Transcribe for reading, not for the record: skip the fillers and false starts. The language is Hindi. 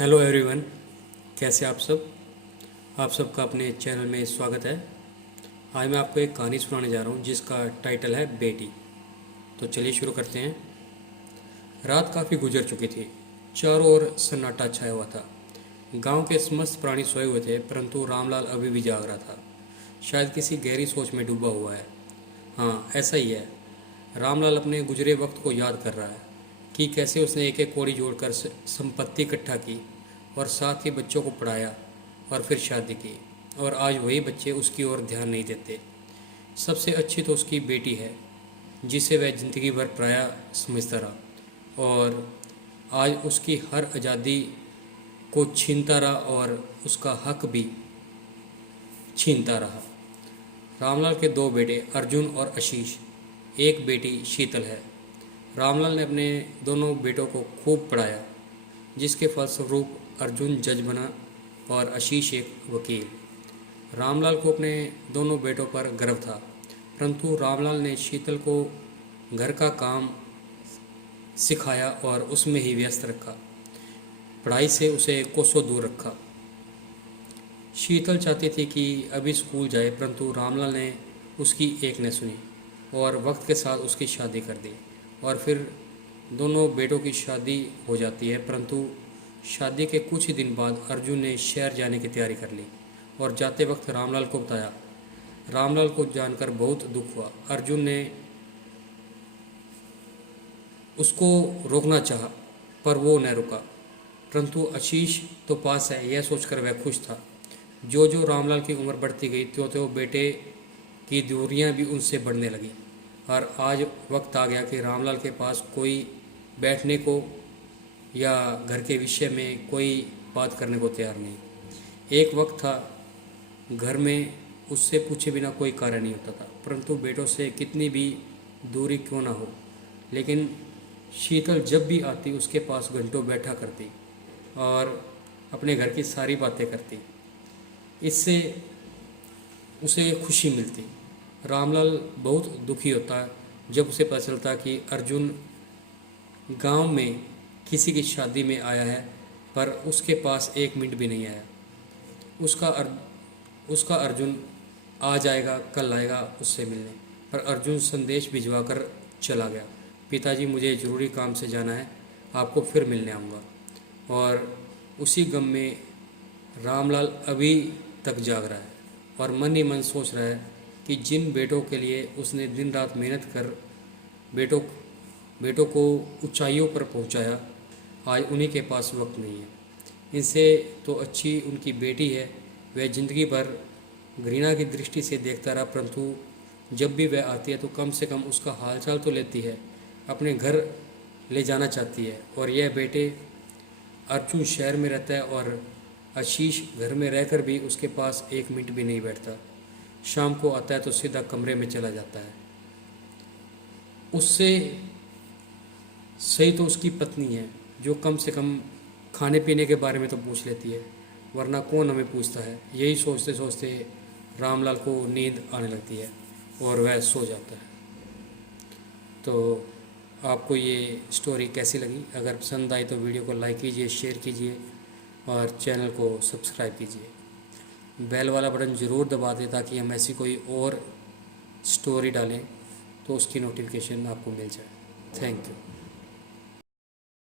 हेलो एवरीवन, कैसे आप सब। आप सबका अपने चैनल में स्वागत है। आज मैं आपको एक कहानी सुनाने जा रहा हूँ जिसका टाइटल है बेटी। तो चलिए शुरू करते हैं। रात काफ़ी गुजर चुकी थी। चारों ओर सन्नाटा छाया हुआ था। गांव के समस्त प्राणी सोए हुए थे, परंतु रामलाल अभी भी जाग रहा था। शायद किसी गहरी सोच में डूबा हुआ है। हाँ, ऐसा ही है। रामलाल अपने गुजरे वक्त को याद कर रहा है कि कैसे उसने एक एक कौड़ी जोड़कर संपत्ति इकट्ठा की और साथ ही बच्चों को पढ़ाया और फिर शादी की, और आज वही बच्चे उसकी ओर ध्यान नहीं देते। सबसे अच्छी तो उसकी बेटी है जिसे वह जिंदगी भर पराया समझता रहा, और आज उसकी हर आज़ादी को छीनता रहा और उसका हक भी छीनता रहा। रामलाल के दो बेटे अर्जुन और आशीष, एक बेटी शीतल है। रामलाल ने अपने दोनों बेटों को खूब पढ़ाया, जिसके फलस्वरूप अर्जुन जज बना और आशीष एक वकील। रामलाल को अपने दोनों बेटों पर गर्व था, परंतु रामलाल ने शीतल को घर का काम सिखाया और उसमें ही व्यस्त रखा। पढ़ाई से उसे कोसों दूर रखा। शीतल चाहती थी कि अभी स्कूल जाए, परंतु रामलाल ने उसकी एक न सुनी और वक्त के साथ उसकी शादी कर दी। और फिर दोनों बेटों की शादी हो जाती है, परंतु शादी के कुछ ही दिन बाद अर्जुन ने शहर जाने की तैयारी कर ली और जाते वक्त रामलाल को बताया। रामलाल को जानकर बहुत दुख हुआ। अर्जुन ने उसको रोकना चाहा, पर वो न रुका। परंतु आशीष तो पास है, यह सोचकर वह खुश था। जो जो रामलाल की उम्र बढ़ती गई, त्यों त्यों बेटे की दूरियां भी उनसे बढ़ने लगी, और आज वक्त आ गया कि रामलाल के पास कोई बैठने को या घर के विषय में कोई बात करने को तैयार नहीं। एक वक्त था घर में उससे पूछे बिना कोई कार्य नहीं होता था, परंतु बेटों से कितनी भी दूरी क्यों ना हो, लेकिन शीतल जब भी आती उसके पास घंटों बैठा करती और अपने घर की सारी बातें करती। इससे उसे खुशी मिलती। रामलाल बहुत दुखी होता जब उसे पता चलता कि अर्जुन गांव में किसी की शादी में आया है, पर उसके पास एक मिनट भी नहीं आया। उसका अर्जुन आ जाएगा, कल आएगा उससे मिलने, पर अर्जुन संदेश भिजवा कर चला गया। पिताजी, मुझे ज़रूरी काम से जाना है, आपको फिर मिलने आऊँगा। और उसी गम में रामलाल अभी तक जाग रहा है और मन ही मन सोच रहा है कि जिन बेटों के लिए उसने दिन रात मेहनत कर बेटों को ऊंचाइयों पर पहुंचाया, आज उन्हीं के पास वक्त नहीं है। इनसे तो अच्छी उनकी बेटी है। वह जिंदगी भर घृणा की दृष्टि से देखता रहा, परंतु जब भी वह आती है तो कम से कम उसका हालचाल तो लेती है, अपने घर ले जाना चाहती है। और यह बेटे अर्जुन शहर में रहता है और आशीष घर में रहकर भी उसके पास एक मिनट भी नहीं बैठता। शाम को आता है तो सीधा कमरे में चला जाता है। उससे सही तो उसकी पत्नी है, जो कम से कम खाने पीने के बारे में तो पूछ लेती है, वरना कौन हमें पूछता है। यही सोचते सोचते रामलाल को नींद आने लगती है और वह सो जाता है। तो आपको ये स्टोरी कैसी लगी? अगर पसंद आई तो वीडियो को लाइक कीजिए, शेयर कीजिए और चैनल को सब्सक्राइब कीजिए। बेल वाला बटन ज़रूर दबा दें ताकि हम ऐसी कोई और स्टोरी डालें तो उसकी नोटिफिकेशन आपको मिल जाए। Thank you.